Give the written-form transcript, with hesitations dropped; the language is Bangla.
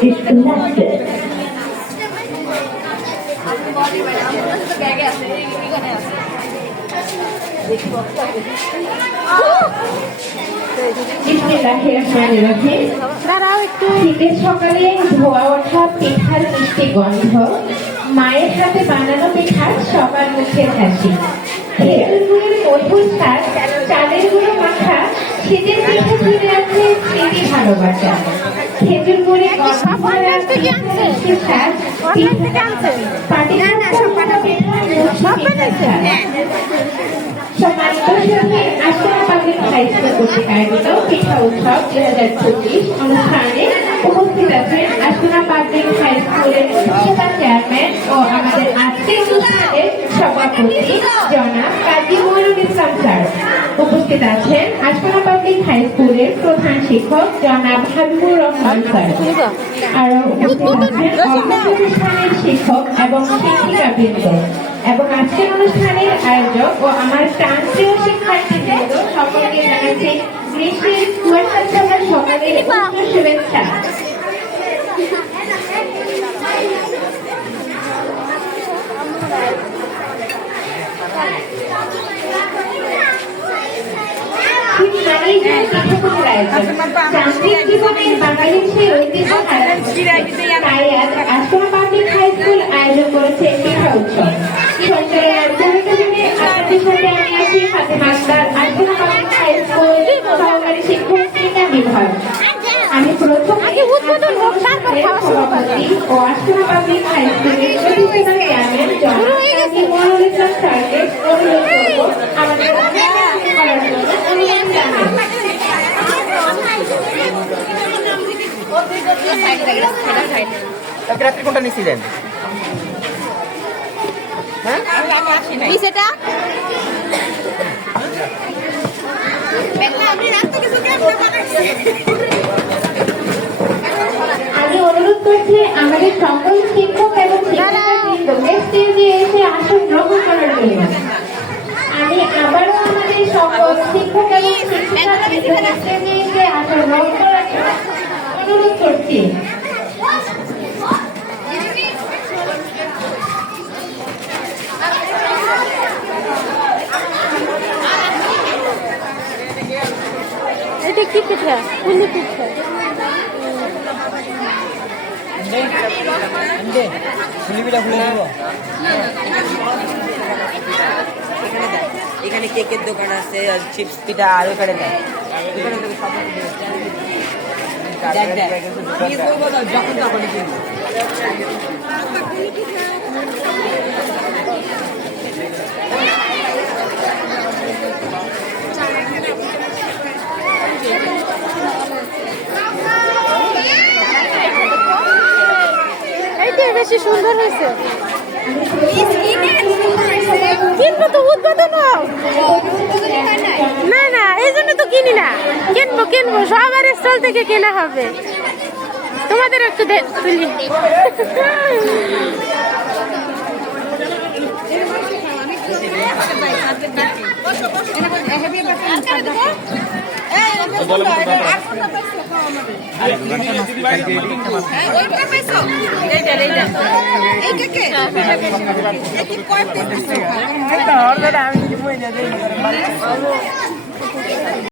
disconnected. শীতের সকালে ধোয়া ওঠা পিঠার মিষ্টি গন্ধ, মায়ের হাতে বানানো পিঠার সবার মুখে হাসি, খেজুর গুড়ের মধুর স্বাদ, চালের গুঁড়ো মাখা, শীতের পিঠা জুড়ে আছে স্মৃতি ভালোবাসা। খেজুর গুড়ে পিঠা উৎসব 2025 অনুষ্ঠানে উপস্থিত আছেন আশকোনা পাবলিক হাই স্কুলের চেয়ারম্যান ও আমাদের আজকের অনুষ্ঠানের সভাপতি জনাব কাজী মইনুল ইসলাম স্যার। উপস্থিত আছেন আশকোনা পাবলিক হাই স্কুলের প্রধান শিক্ষক জনাব হাবিবুর রহমান স্যার। আরো উপস্থিত আছেন অনুষ্ঠানের শিক্ষক এবং শিক্ষিকাবৃন্দ এবং আজকের অনুষ্ঠানের আয়োজক ও আমার প্রান্তীয় শিক্ষার্থীবৃন্দ সকলকে জানাচ্ছি গ্রীষ্মের কুয়াশাচ্ছন্ন সকালের শুভেচ্ছা। বাঙালির সেই ঐতিহ্য তাই আজ আশকোনা পাবলিক হাই স্কুল আয়োজন করেছে পিঠা উৎসব। আমি আছি Fatema Akter, Ashkona public high school সহকারী শিক্ষক ক্রীড়া বিভাগ। আমি প্রথম সভাপতি ও আশকোনা পাবলিক হাই স্কুলের প্রতিষ্ঠাতা চেয়ারম্যান জনাব কাজী মইনুল ইসলাম স্যারকে অনুরোধ করব আমাদের করার জন্য অনুরোধ জানাই। রাত্রি কোনটা নিছিলেন? আমি অনুরোধ করছি আমাদের সকল শিক্ষক এবং শিক্ষার্থীবৃন্দকে স্টেজে এসে আসন গ্রহণ করার জন্য। আমি আবারও আমাদের সকল শিক্ষক এবং শিক্ষার্থীবৃন্দকে স্টেজে এসে আসন গ্রহণ করার জন্য অনুরোধ করছি। এটা কি পিঠা? কুলি পিঠা। এখানে কেকের দোকান আছে, চিপস পিঠা আর ওখানে দেয়। এইটা বেশি সুন্দর হয়েছে, কিনবো তো উদ্বোধন না না, এই জন্য তো কিনি না। কিনবো সবার স্টল থেকে কেনা হবে। তোমাদের একটু তুলি।